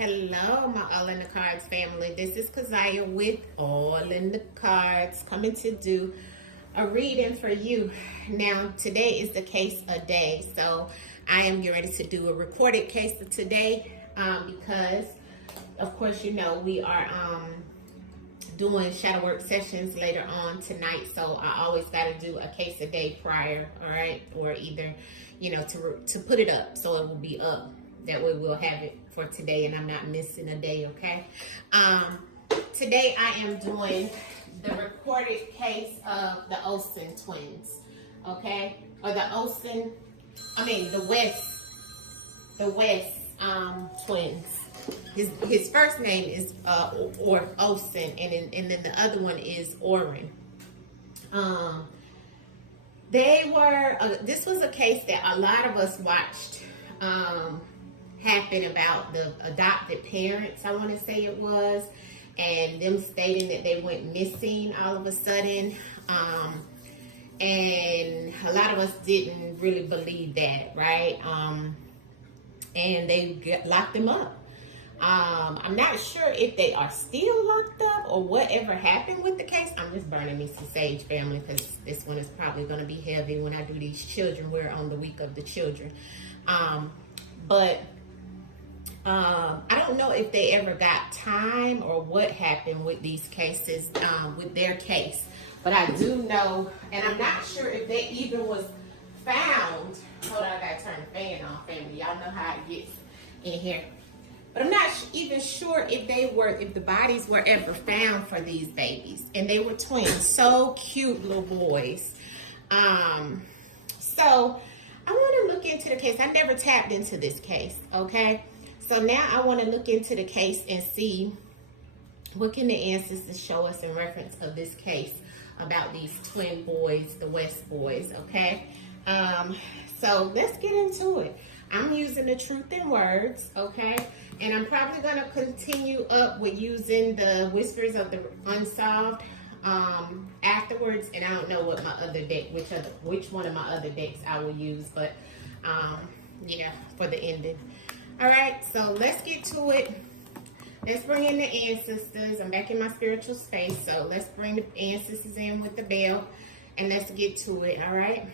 Hello, my All in the Cards family. This is Kazaya with All in the Cards, coming to do a reading for you. Now, today is the case a day, so I am getting ready to do a recorded case of today because, of course, you know we are doing shadow work sessions later on tonight, so I always got to do a case a day prior, all right, or either, you know, to put it up so it will be up. That way we'll have it for today and I'm not missing a day, okay? Today I am doing the recorded case of the Olsen twins, okay? Or the West twins. His first name is Olsen, and then the other one is Oren. This was a case that a lot of us watched happen about the adopted parents, I want to say it was, and them stating that they went missing all of a sudden. And a lot of us didn't really believe that, right? And they locked them up. I'm not sure if they are still locked up or whatever happened with the case. I'm just burning me some sage, family, because this one is probably going to be heavy when I do these children. We're on the week of the children. But I don't know if they ever got time or what happened with these cases, with their case. But I do know, and I'm not sure if they even was found. Hold on, I gotta turn the fan on, family. Y'all know how it gets in here. But I'm not even sure if the bodies were ever found for these babies. And they were twins, so cute little boys. So I want to look into the case. I never tapped into this case, okay? So now I want to look into the case and see what can the ancestors show us in reference of this case about these twin boys, the West boys, okay? So let's get into it. I'm using the truth in words, okay? And I'm probably going to continue up with using the Whispers of the Unsolved afterwards, and I don't know what my other deck, which one of my other decks I will use, but yeah, for the ending. All right, so let's get to it. Let's bring in the ancestors. I'm back in my spiritual space, so let's bring the ancestors in with the bell, and let's get to it. All right.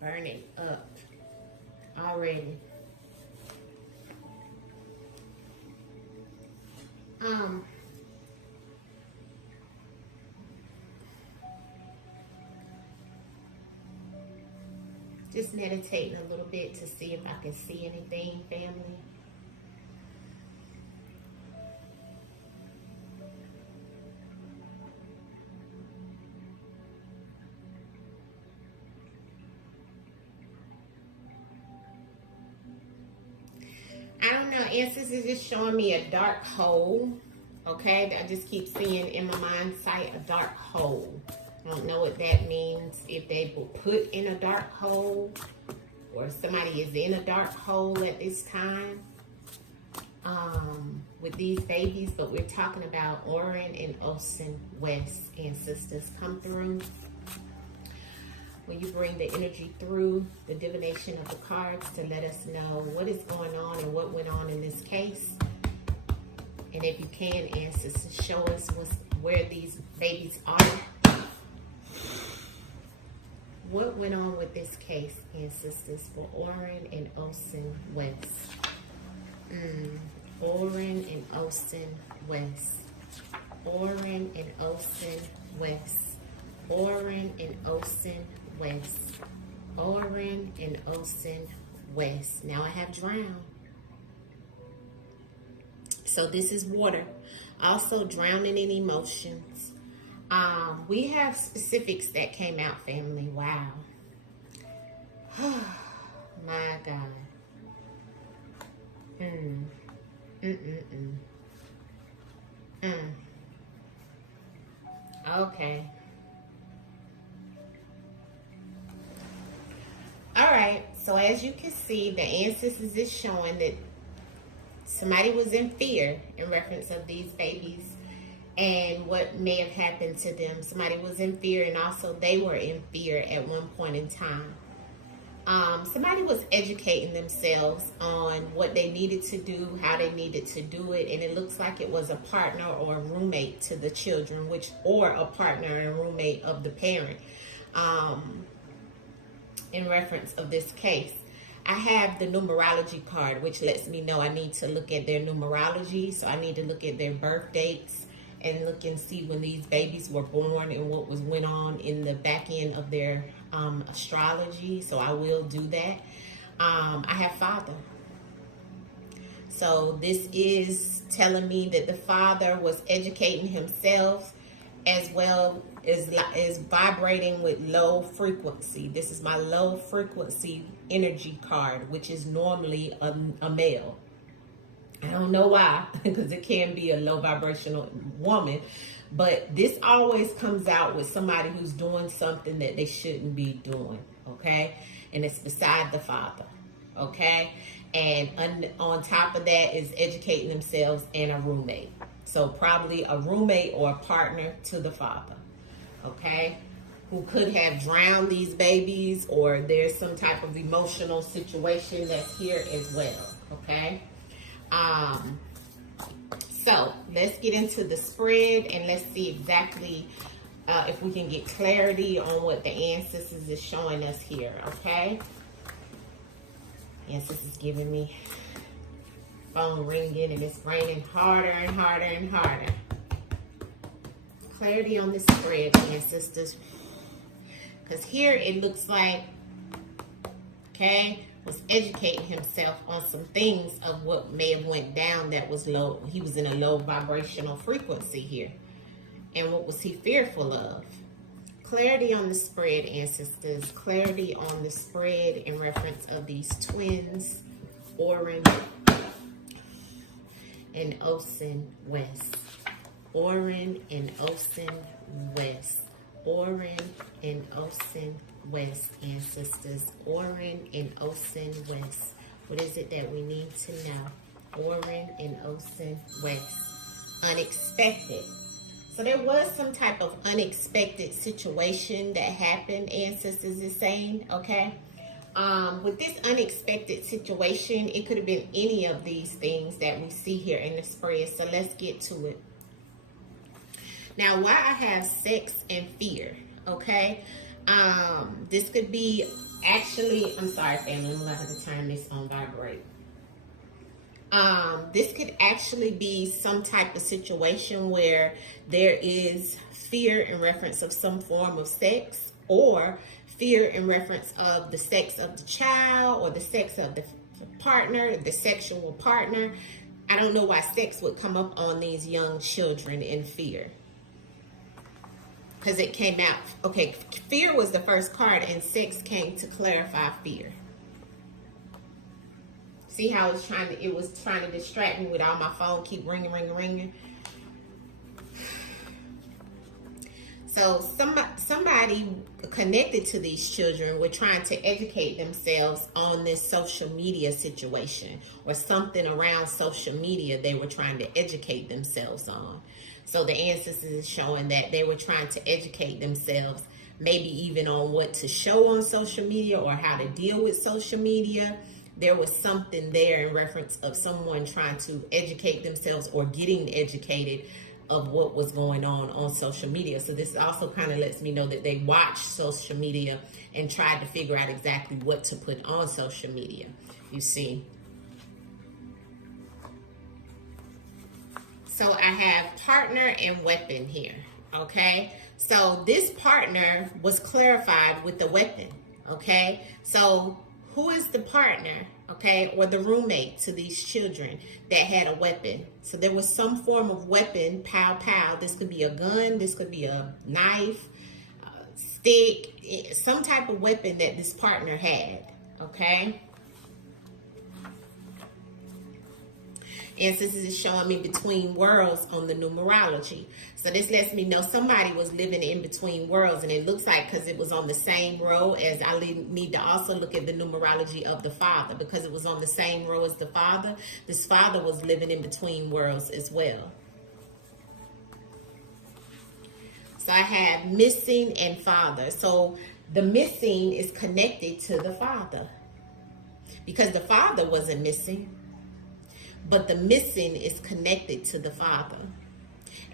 Burning up already. Just meditating a little bit to see if I can see anything, family. I don't know, ancestors is just showing me a dark hole, okay? I just keep seeing in my mind sight a dark hole. I don't know what that means, if they were put in a dark hole or somebody is in a dark hole at this time with these babies, but we're talking about Oren and Olsen West ancestors. Come through. Will you bring the energy through the divination of the cards to let us know what is going on and what went on in this case? And if you can, ancestors, show us where these babies are. What went on with this case, ancestors, for Oren and Olsen West? Oren and Olsen West. Oren and Olsen West. Oren and Olsen West. Oren and Olsen West. Now I have drowned. So this is water. Also drowning in emotions. We have specifics that came out, family. Wow. My God. Okay. All right. So as you can see, the ancestors is showing that somebody was in fear in reference of these babies and what may have happened to them. Somebody was in fear, and also they were in fear at one point in time. Somebody was educating themselves on what they needed to do, how they needed to do it, and it looks like it was a partner or a roommate to the children, or a partner and a roommate of the parent. In reference of this case, I have the numerology card, which lets me know I need to look at their numerology. So I need to look at their birth dates and look and see when these babies were born and what went on in the back end of their astrology. So I will do that. I have father. So this is telling me that the father was educating himself as well as vibrating with low frequency. This is my low frequency energy card, which is normally a male. I don't know why, because it can be a low vibrational woman, but this always comes out with somebody who's doing something that they shouldn't be doing, okay? And it's beside the father, okay? And on top of that is educating themselves and a roommate. So probably a roommate or a partner to the father, okay? Who could have drowned these babies, or there's some type of emotional situation that's here as well, okay? So let's get into the spread and let's see exactly if we can get clarity on what the ancestors is showing us here, okay? Ancestors giving me phone ringing and it's raining harder and harder and harder. Clarity on the spread, ancestors. Because here it looks like, okay, was educating himself on some things of what may have went down that was low. He was in a low vibrational frequency here. And what was he fearful of? Clarity on the spread, ancestors. Clarity on the spread in reference of these twins, Orin and Osen West. Orin and Osen West. Orin and Osen West, ancestors. Orin and Osen West. What is it that we need to know? Orin and Osen West. Unexpected. So there was some type of unexpected situation that happened, ancestors is saying, okay? With this unexpected situation, it could have been any of these things that we see here in the spread. So let's get to it. Now, why I have sex and fear, okay? This could be actually, I'm sorry, family, I'm gonna have to turn this on vibrate. This could actually be some type of situation where there is fear in reference of some form of sex, or fear in reference of the sex of the child or the sex of the partner, the sexual partner. I don't know why sex would come up on these young children in fear. Because it came out, okay, fear was the first card and sex came to clarify fear. See how it was trying to distract me with all my phone keep ringing, ringing, ringing. So somebody connected to these children were trying to educate themselves on this social media situation, or something around social media they were trying to educate themselves on. So the ancestors is showing that they were trying to educate themselves, maybe even on what to show on social media or how to deal with social media. There was something there in reference of someone trying to educate themselves or getting educated of what was going on social media. So this also kind of lets me know that they watched social media and tried to figure out exactly what to put on social media, you see. So I have partner and weapon here, okay? So this partner was clarified with the weapon, okay? So who is the partner, okay, or the roommate to these children that had a weapon? So there was some form of weapon, pow, pow. This could be a gun, this could be a knife, stick, some type of weapon that this partner had, okay? Ancestors is showing me between worlds on the numerology. So this lets me know somebody was living in between worlds, and it looks like because it was on the same row as I need to also look at the numerology of the father, because it was on the same row as the father. This father was living in between worlds as well. So I have missing and father. So the missing is connected to the father, because the father wasn't missing, but the missing is connected to the father.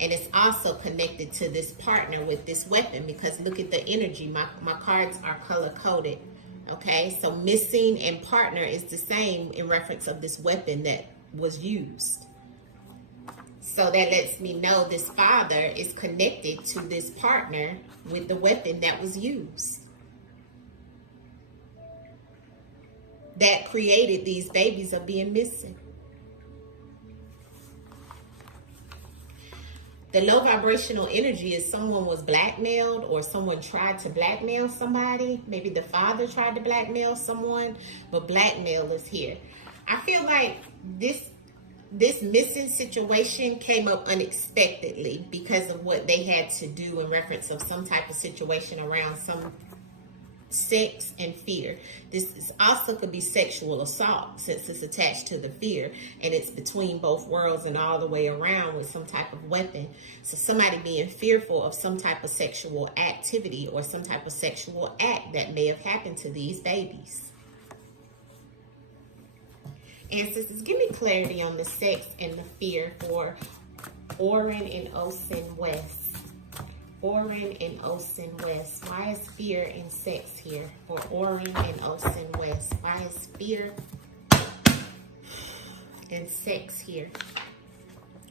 And it's also connected to this partner with this weapon, because look at the energy. My cards are color coded. Okay, so missing and partner is the same in reference of this weapon that was used. So that lets me know this father is connected to this partner with the weapon that was used, that created these babies of being missing. The low vibrational energy is someone was blackmailed, or someone tried to blackmail somebody. Maybe the father tried to blackmail someone, but blackmail is here. I feel like this missing situation came up unexpectedly because of what they had to do in reference of some type of situation around some sex and fear. This is also could be sexual assault, since it's attached to the fear, and it's between both worlds and all the way around with some type of weapon. So somebody being fearful of some type of sexual activity or some type of sexual act that may have happened to these babies. Ancestors, give me clarity on the sex and the fear for Orin and Ocean West. Orin and Ocean West. Why is fear and sex here for Orin and Ocean West? Why is fear and sex here?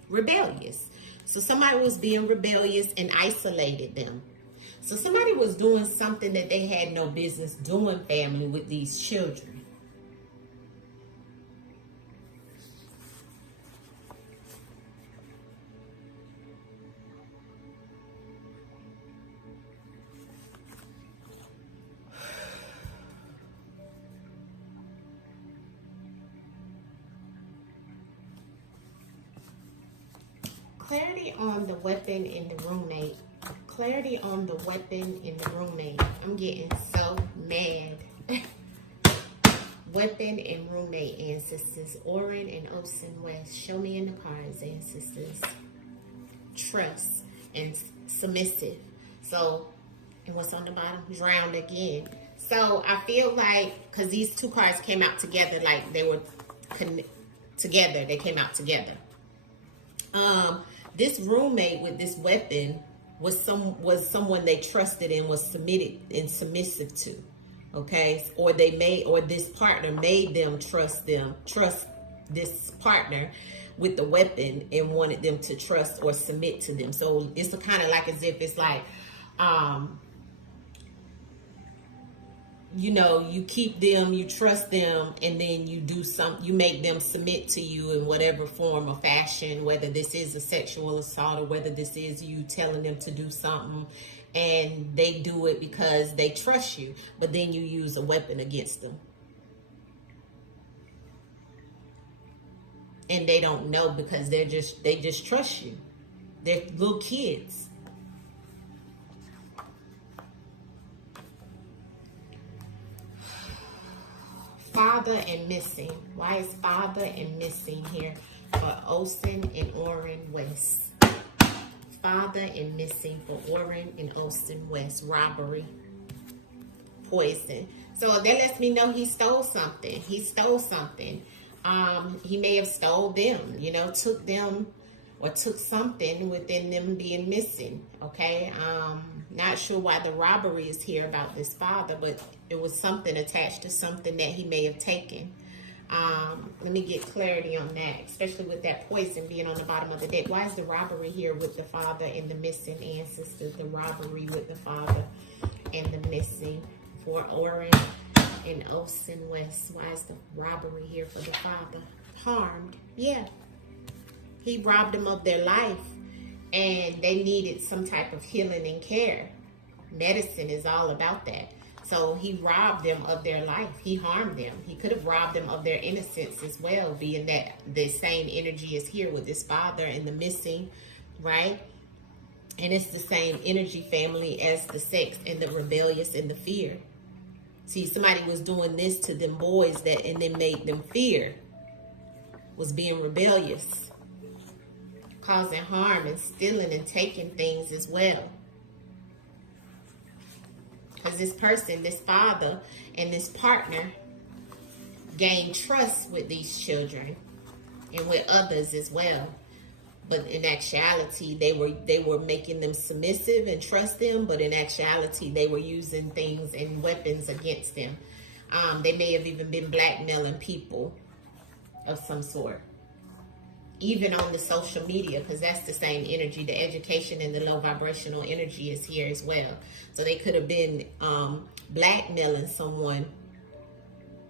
Rebellious. So somebody was being rebellious and isolated them. So somebody was doing something that they had no business doing, family, with these children. Clarity on the weapon and the roommate. Clarity on the weapon and the roommate. I'm getting so mad. Weapon and roommate, ancestors. Orin and Ocean West. Show me in the cards, ancestors. Trust and submissive. So, and what's on the bottom? Drowned again. So I feel like, because these two cards came out together, like they were together. They came out together. This roommate with this weapon was someone they trusted and was submitted and submissive to. Okay, or this partner made them trust this partner with the weapon and wanted them to trust or submit to them. So it's kind of like as if it's like, you know, you keep them, you trust them, and then you do you make them submit to you in whatever form or fashion, whether this is a sexual assault or whether this is you telling them to do something, and they do it because they trust you, but then you use a weapon against them. And they don't know, because they just trust you. They're little kids. Father and missing. Why is father and missing here for Ocean and Orin West? Father and missing for Orin and Ocean West. Robbery. Poison. So that lets me know he stole something. He stole something. He may have stole them, you know, took them or took something within them being missing. Okay. Not sure why the robbery is here about this father, but it was something attached to something that he may have taken. Let me get clarity on that, especially with that poison being on the bottom of the deck. Why is the robbery here with the father and the missing ancestors? The robbery with the father and the missing for Orin and Ocean West. Why is the robbery here for the father? Harmed. Yeah. He robbed them of their life, and they needed some type of healing and care. Medicine is all about that. So he robbed them of their life. He harmed them. He could have robbed them of their innocence as well, being that the same energy is here with this father and the missing, right? And it's the same energy, family, as the sex and the rebellious and the fear. See, somebody was doing this to them boys that, and then made them fear, was being rebellious, causing harm and stealing and taking things as well. Because this person, this father and this partner gained trust with these children and with others as well. But in actuality, they were making them submissive and trust them. But in actuality, they were using things and weapons against them. They may have even been blackmailing people of some sort. Even on the social media, because that's the same energy. The education and the low vibrational energy is here as well. So they could have been blackmailing someone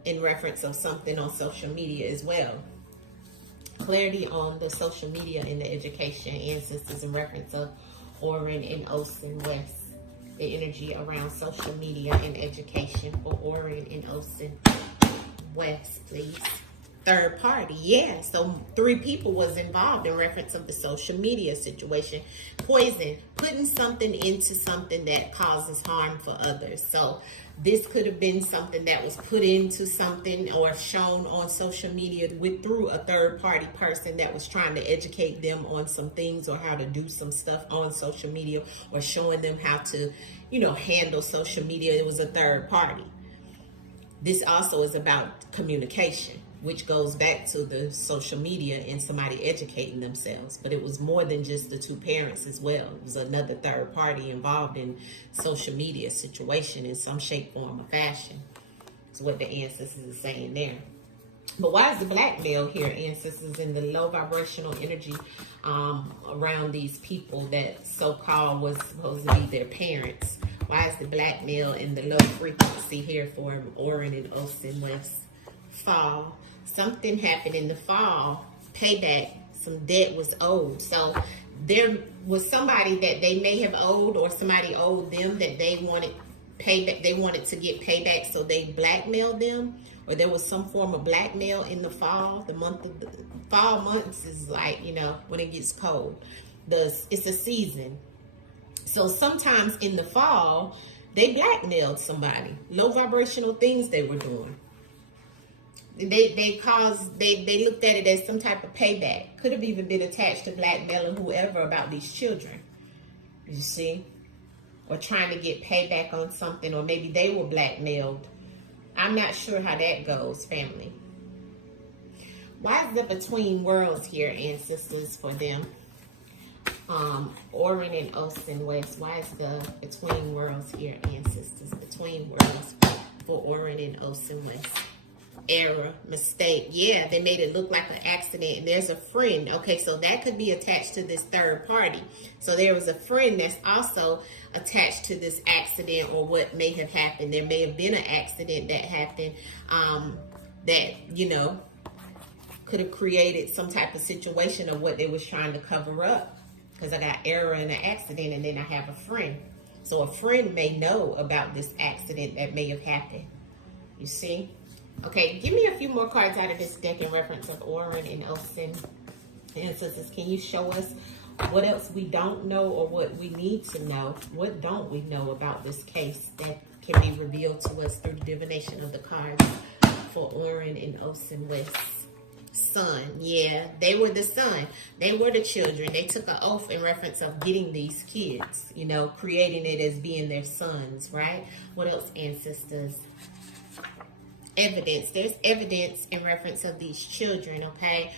in reference of something on social media as well. Clarity on the social media and the education ancestors in reference of Orin and Osin West. The energy around social media and education for Orin and Osin West, please. Third party, yeah. So 3 people was involved in reference of the social media situation. Poison, putting something into something that causes harm for others. So this could have been something that was put into something or shown on social media through a third party person that was trying to educate them on some things or how to do some stuff on social media or showing them how to, handle social media. It was a third party. This also is about communication, which goes back to the social media and somebody educating themselves. But it was more than just the 2 parents as well. It was another third party involved in social media situation in some shape, form, or fashion. That's what the ancestors is saying there. But why is the blackmail here, ancestors, in the low vibrational energy around these people that so-called was supposed to be their parents? Why is the blackmail in the low frequency here for Orin and Osin West? Fall. Something happened in the fall. Payback. Some debt was owed. So there was somebody that they may have owed, or somebody owed them that they wanted payback. They wanted to get payback, so they blackmailed them, or there was some form of blackmail in the fall. The fall months is like, when it gets cold. It's a season. So sometimes in the fall, they blackmailed somebody. Low vibrational things they were doing. They looked at it as some type of payback. Could have even been attached to blackmailing whoever about these children. You see? Or trying to get payback on something, or maybe they were blackmailed. I'm not sure how that goes, family. Why is the between worlds here, ancestors, for them? Orin and Osin West. Why is the between worlds here, ancestors? Between worlds for Orin and Osin West. Error, mistake. Yeah, they made it look like an accident. And there's a friend. Okay, so that could be attached to this third party. So there was a friend that's also attached to this accident or what may have happened. There may have been an accident that happened that, could have created some type of situation of what they was trying to cover up. Because I got error in an accident, and then I have a friend. So a friend may know about this accident that may have happened. You see? Okay, give me a few more cards out of this deck in reference of Orin and Osin. Ancestors, can you show us what else we don't know or what we need to know? What don't we know about this case that can be revealed to us through the divination of the cards for Orin and Osin West? Son, yeah, they were the son. They were the children. They took an oath in reference of getting these kids, creating it as being their sons, right? What else, ancestors? Evidence. There's evidence in reference of these children, okay?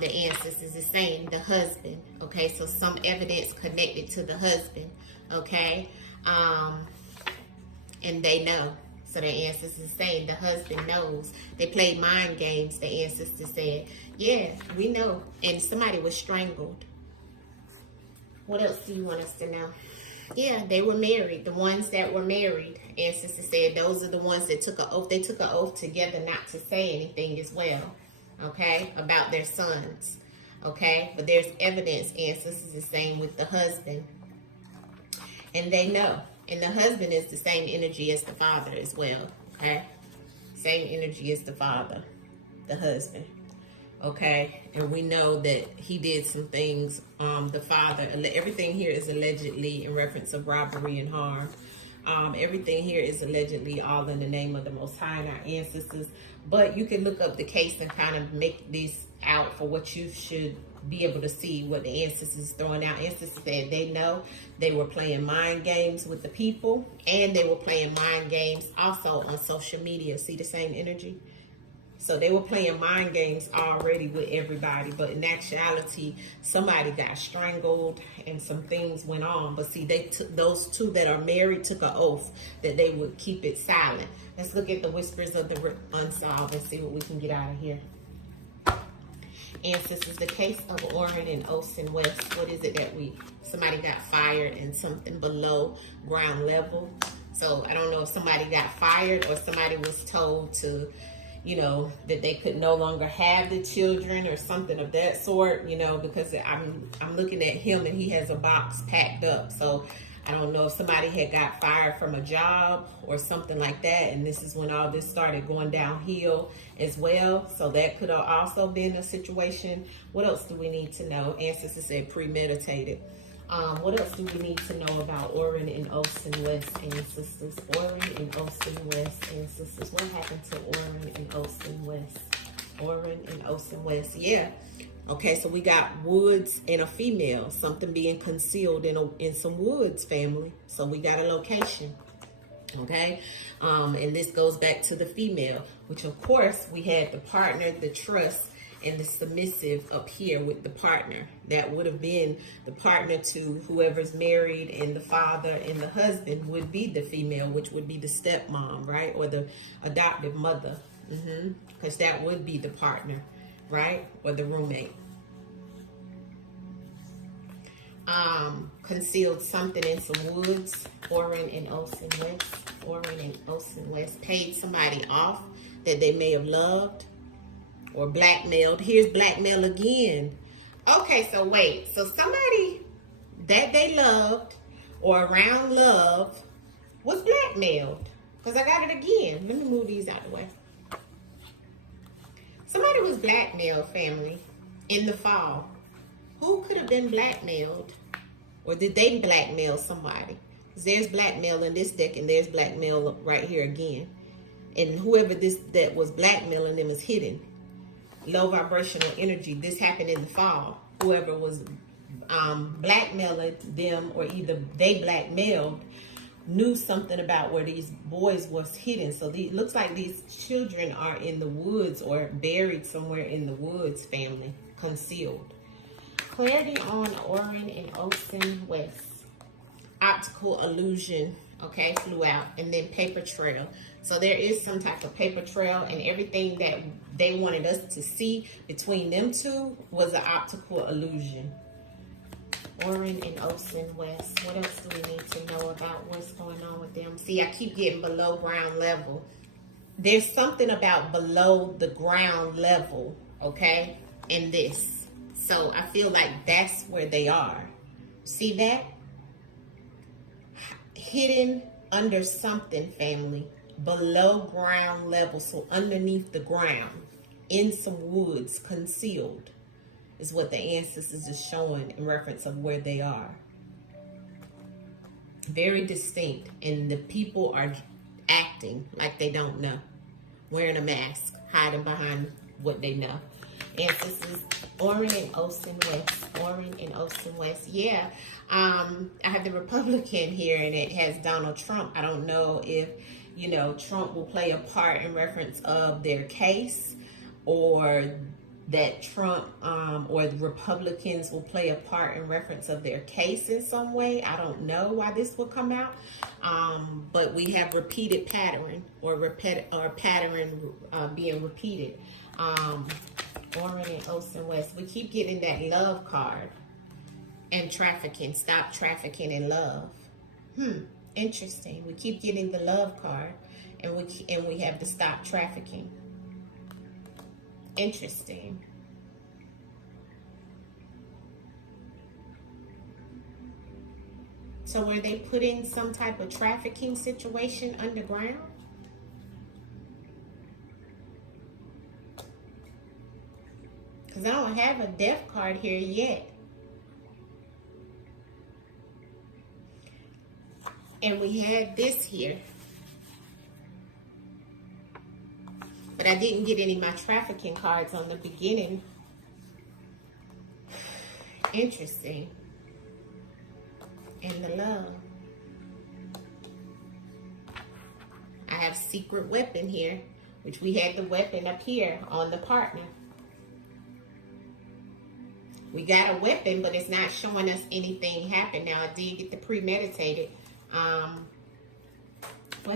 The ancestors is saying the husband, okay? So some evidence connected to the husband, okay? And they know. So the ancestors saying the husband knows. They played mind games, the ancestors said. Yeah, we know. And somebody was strangled. What else do you want us to know? Yeah, they were married. The ones that were married, ancestors said, those are the ones that took an oath. They took an oath together not to say anything as well, okay, about their sons, okay? But there's evidence, ancestors is saying, with the husband. And they know. And the husband is the same energy as the father as well, okay? Same energy as the father, the husband, okay? And we know that he did some things, the father, everything here is allegedly in reference of robbery and harm. Everything here is allegedly all in the name of the Most High and our ancestors. But you can look up the case and kind of make this out for what you should be able to see what the ancestors is throwing out. Ancestors said they know they were playing mind games with the people, and they were playing mind games also on social media. See the same energy? So they were playing mind games already with everybody, but in actuality, somebody got strangled and some things went on. But see, they took, those two that are married took an oath that they would keep it silent. Let's look at the whispers of the unsolved and see what we can get out of here. Ancestors, the case of Orrin and Ocean West. What is it that somebody got fired in something below ground level? So I don't know if somebody got fired or somebody was told to, you know, that they could no longer have the children or something of that sort, you know, because I'm looking at him and he has a box packed up. So I don't know if somebody had got fired from a job or something like that. And this is when all this started going downhill as well. So that could have also been a situation. What else do we need to know? Ancestors said premeditated. What else do we need to know about Orrin and Ocean West, ancestors? Orrin and Ocean West, ancestors. What happened to Orrin and Ocean West? Orrin and Ocean West. Yeah. Okay, so we got woods and a female. Something being concealed in some woods, family. So we got a location. Okay. And this goes back to the female, which of course we had the partner, the trust, and the submissive up here with the partner. That would have been the partner to whoever's married, and the father and the husband would be the female, which would be the stepmom, right? Or the adoptive mother, because that would be the partner, right? Or the roommate. Concealed something in some woods. Orrin and Ocean West. Orrin and Ocean West. Paid somebody off that they may have loved. Or blackmailed. Here's blackmail again. Okay, so wait. So somebody that they loved or around love was blackmailed. Because I got it again. Let me move these out of the way. Somebody was blackmailed, family, in the fall. Who could have been blackmailed? Or did they blackmail somebody? Because there's blackmail in this deck and there's blackmail right here again. And whoever that was blackmailing them is hidden. Low vibrational energy. This happened in the fall. Whoever was blackmailing them, or either they blackmailed, knew something about where these boys was hidden. So it looks like these children are in the woods or buried somewhere in the woods, family, concealed. Clarity on Orrin and Ocean West. Optical illusion, okay, flew out. And then paper trail. So there is some type of paper trail, and everything that they wanted us to see between them two was an optical illusion. Orrin and Ocean West. What else do we need to know about what's going on with them? See, I keep getting below ground level. There's something about below the ground level, okay, in this. So I feel like that's where they are. See that? Hidden under something, family. Below ground level, so underneath the ground, in some woods, concealed, is what the ancestors is showing in reference of where they are. Very distinct, and the people are acting like they don't know, wearing a mask, hiding behind what they know. Ancestors, Orrin and Ocean West. Orrin and Ocean West. Yeah, I have the Republican here, and it has Donald Trump. I don't know if, you know, Trump will play a part in reference of their case, or that Trump or the Republicans will play a part in reference of their case in some way. I don't know why this will come out, but we have repeated pattern or pattern being repeated. Orrin and Ocean West. We keep getting that love card and trafficking. Stop trafficking in love. Interesting. We keep getting the love card, and we have to stop trafficking. Interesting. So were they putting some type of trafficking situation underground? Because I don't have a death card here yet. And we had this here. But I didn't get any of my trafficking cards on the beginning. Interesting. And the love. I have secret weapon here, which we had the weapon up here on the partner. We got a weapon, but it's not showing us anything happen. Now, I did get the premeditated. What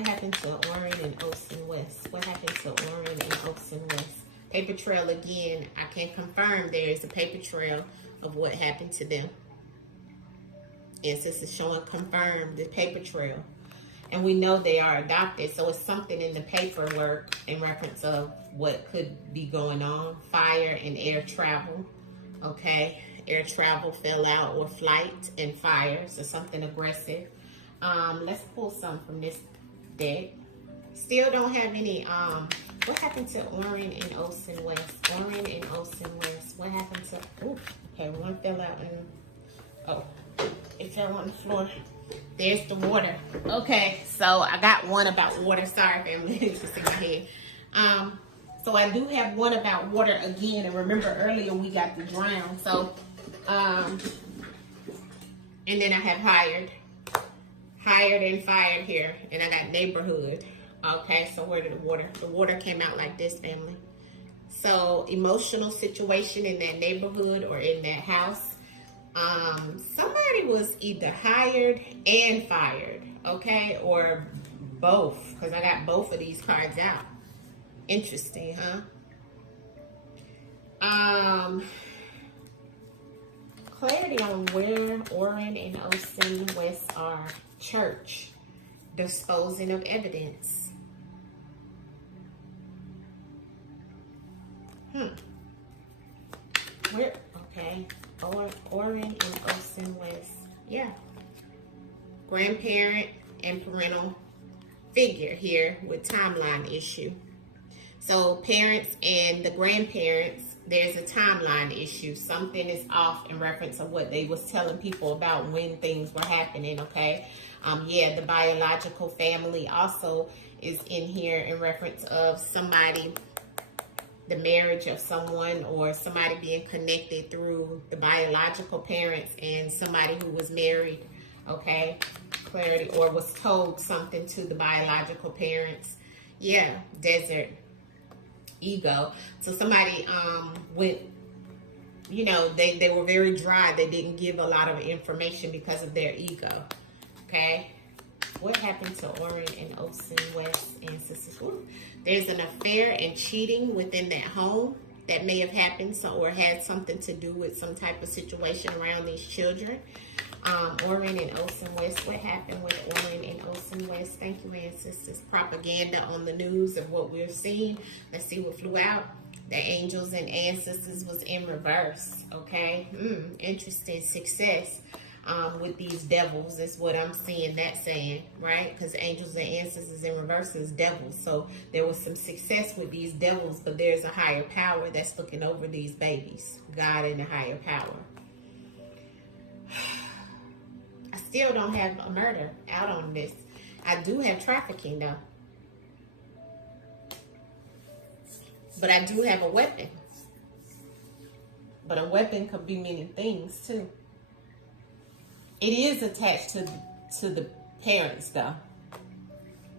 happened to Oren and Olsen West? What happened to Oren and Olsen West? Paper trail again. I can confirm there is a paper trail of what happened to them. Yes, this is showing confirmed the paper trail. And we know they are adopted, so it's something in the paperwork in reference of what could be going on. Fire and air travel. Okay, air travel fell out, or flight and fire, so something aggressive. Let's pull some from this deck. Still don't have any. What happened to Oren and Olsen West? Oren and Olsen West. What happened to? Ooh, okay, one fell out and it fell on the floor. There's the water. Okay, so I got one about water. Sorry, family, it's just in my head. So I do have one about water again, and remember earlier we got the drown. So, and then I have hired and fired here, and I got neighborhood. Okay, so where did the water? The water came out like this, family. So emotional situation in that neighborhood or in that house. Somebody was either hired and fired, okay, or both, because I got both of these cards out. Interesting, huh? Clarity on where Oren and Olsen West are. Church. Disposing of evidence. Where? Okay. Oren and Olsen West. Yeah. Grandparent and parental figure here with timeline issue. So parents and the grandparents, there's a timeline issue. Something is off in reference of what they was telling people about when things were happening, okay? Yeah, the biological family also is in here in reference of somebody, the marriage of someone, or somebody being connected through the biological parents and somebody who was married, okay? Clarity, or was told something to the biological parents. Yeah, desert. Ego. So somebody went, you know, they were very dry. They didn't give a lot of information because of their ego. Okay. What happened to Oren and Olsen West ancestors? Ooh. There's an affair and cheating within that home that may have happened, so, or had something to do with some type of situation around these children. Oren and Olsen West. What happened with Oren and Olsen West? Thank you, ancestors. Propaganda on the news of what we're seeing. Let's see what flew out. The angels and ancestors was in reverse. Okay. Interesting. Success with these devils is what I'm seeing that saying, right? Because angels and ancestors in reverse is devils. So there was some success with these devils, but there's a higher power that's looking over these babies. God and the higher power. I still don't have a murder out on this. I do have trafficking though. But I do have a weapon. But a weapon could be many things too. It is attached to the parents though.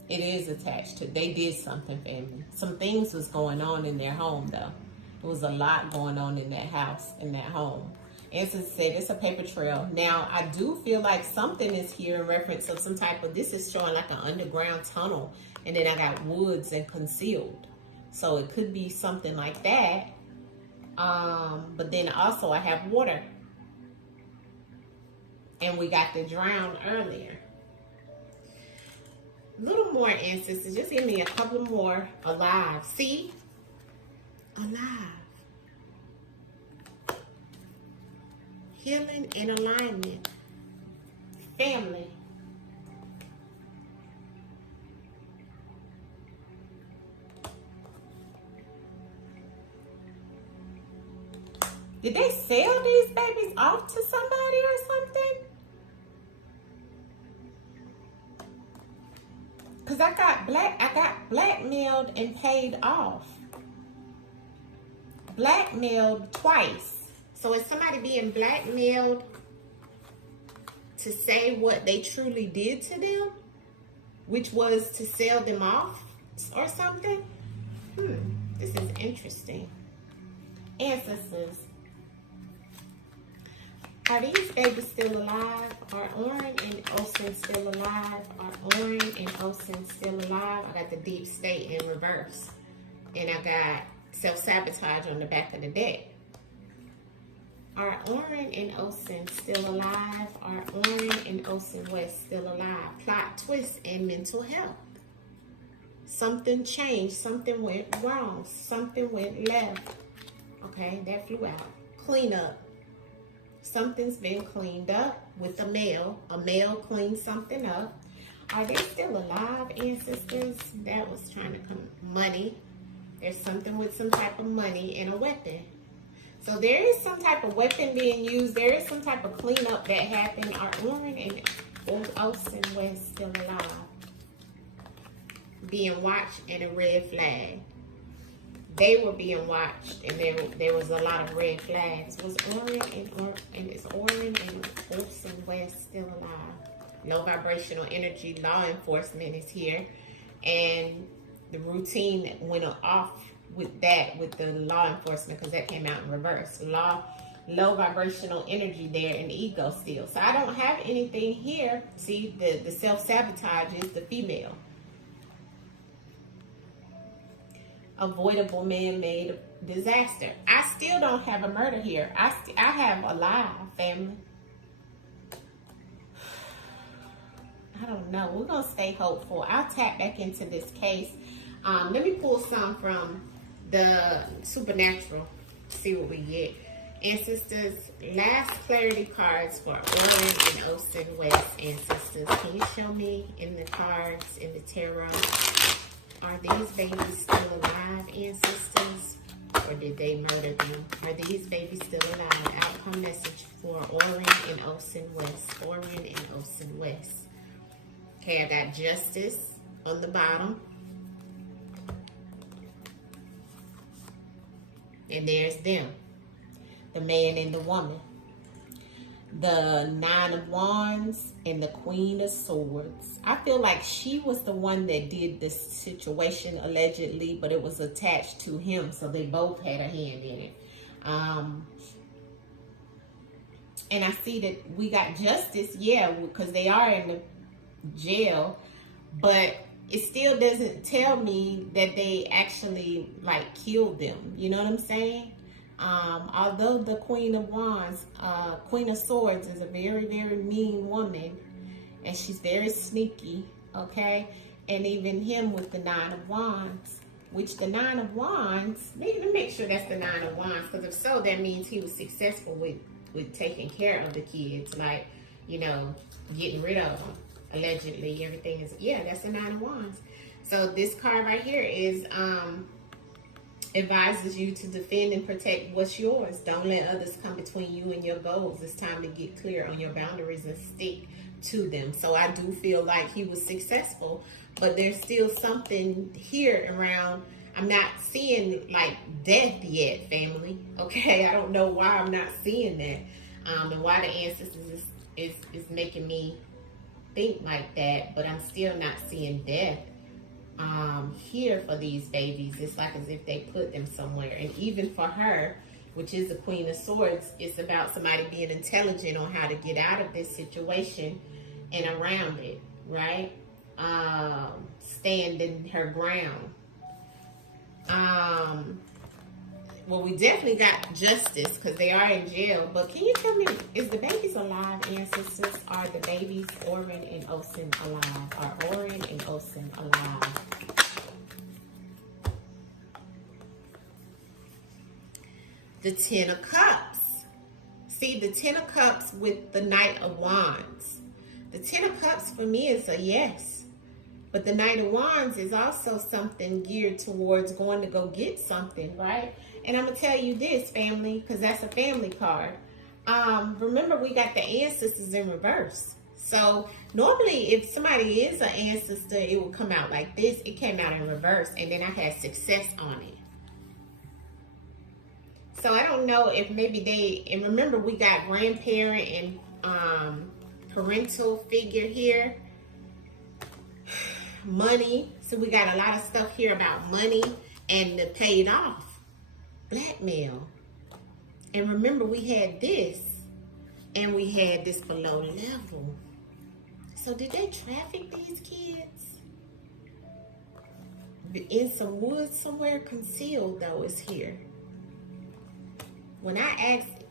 It is attached to, they did something, family. Some things was going on in their home though. There was a lot going on in that house, in that home. As I said, it's a paper trail. Now, I do feel like something is here in reference of some type of, this is showing like an underground tunnel. And then I got woods and concealed. So it could be something like that. But then also I have water. And we got the drown earlier. A little more ancestors. Just give me a couple more. Alive. See? Alive. Healing and alignment. Family. Did they sell these babies off to somebody or something? Cause I got blackmailed and paid off. Blackmailed twice. So is somebody being blackmailed to say what they truly did to them, which was to sell them off or something? This is interesting. Ancestors, are these babies still alive? Are Oren and Osen still alive? Are Oren and Osen still alive? I got the deep state in reverse. And I got self-sabotage on the back of the deck. Are Oren and Osen still alive? Are Oren and Osen West still alive? Plot twist and mental health. Something changed. Something went wrong. Something went left. Okay, that flew out. Clean up. Something's been cleaned up with a male. A male cleaned something up. Are they still alive, ancestors? That was trying to come. Money. There's something with some type of money and a weapon. So there is some type of weapon being used. There is some type of cleanup that happened. Are Oren and Osen West still alive? Being watched and a red flag. They were being watched, and there was a lot of red flags. Was Oren and is Oren and Osen West still alive? Low vibrational energy. Law enforcement is here, and the routine that went off with the law enforcement, because that came out in reverse. Low vibrational energy there, and ego still. So I don't have anything here. See, the self-sabotage is the female. Avoidable man-made disaster. I still don't have a murder here. I have a lie, family. I don't know. We're going to stay hopeful. I'll tap back into this case. Let me pull some from the supernatural. See what we get. Ancestors, last clarity cards for Oren and Osen West. Ancestors, can you show me in the cards, in the tarot, are these babies still alive, ancestors? Or did they murder them? Are these babies still alive? Outcome message for Oren and Osen West. Oren and Osen West. Okay, I got justice on the bottom. And there's them. The man and the woman. The Nine of Wands and the Queen of Swords. I feel like she was the one that did this situation allegedly, but it was attached to him, so they both had a hand in it. And I see that we got justice, yeah, because they are in the jail, but it still doesn't tell me that they actually like killed them. You know what I'm saying? Although the Queen of Wands, Queen of Swords is a very, very mean woman, and she's very sneaky, okay? And even him with the Nine of Wands, which the Nine of Wands, let me make sure that's the Nine of Wands, because if so, that means he was successful with taking care of the kids, like, you know, getting rid of them. Allegedly, everything is, yeah, that's the Nine of Wands. So this card right here is, advises you to defend and protect what's yours. Don't let others come between you and your goals. It's time to get clear on your boundaries and stick to them. So I do feel like he was successful, but there's still something here around. I'm not seeing like death yet, family. Okay, I don't know why I'm not seeing that, and why the ancestors is making me think like that, but I'm still not seeing death here for these babies. It's like as if they put them somewhere. And even for her, which is the Queen of Swords, it's about somebody being intelligent on how to get out of this situation and around it, right? Standing her ground. Well, we definitely got justice because they are in jail. But can you tell me, is the babies alive, ancestors? Are the babies Oren and Osen alive? Are Oren and Osen alive? The Ten of Cups. See, the Ten of Cups with the Knight of Wands. The Ten of Cups for me is a yes. But the Knight of Wands is also something geared towards going to go get something, right? And I'm going to tell you this, family, because that's a family card. Remember, we got the ancestors in reverse. So normally if somebody is an ancestor, it would come out like this. It came out in reverse, and then I had success on it. So I don't know if maybe and remember we got grandparent and parental figure here. Money. So we got a lot of stuff here about money and the paid off. Blackmail. And remember, we had this and we had this below level. So did they traffic these kids? In some woods somewhere concealed, though, is here. When I asked,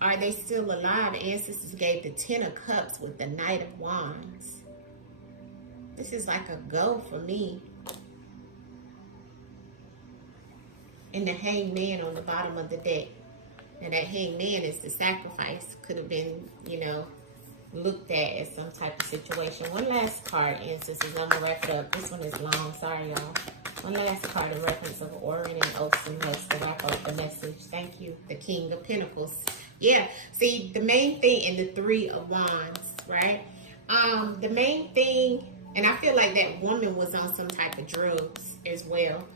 are they still alive? The ancestors gave the 10 of Cups with the Knight of Wands. This is like a go for me. And the Hanged Man on the bottom of the deck. Now that Hanged Man is the sacrifice. Could have been, you know, looked at as some type of situation. One last card, ancestors. I'm going to wrap it up. This one is long. Sorry, y'all. One last card in reference of Orion and Ocean has to wrap up the message. Thank you. The King of Pentacles. Yeah. See, the main thing in the 3 of Wands, right? The main thing, and I feel like that woman was on some type of drugs as well.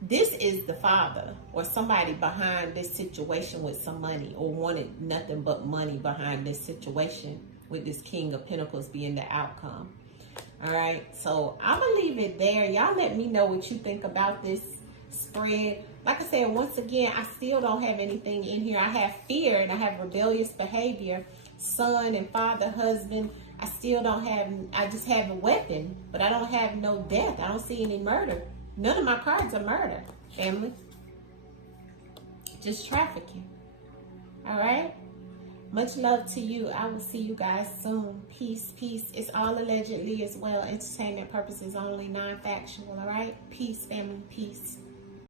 This is the father or somebody behind this situation with some money, or wanted nothing but money behind this situation, with this King of Pentacles being the outcome. All right, so I'm gonna leave it there. Y'all let me know what you think about this spread. Like I said, once again, I still don't have anything in here. I have fear and I have rebellious behavior, son and father, husband. I still don't have, I just have a weapon, but I don't have no death. I don't see any murder. None of my cards are murder, family. Just trafficking. All right? Much love to you. I will see you guys soon. Peace, peace. It's all allegedly as well. Entertainment purposes only, non-factual, all right? Peace, family, peace.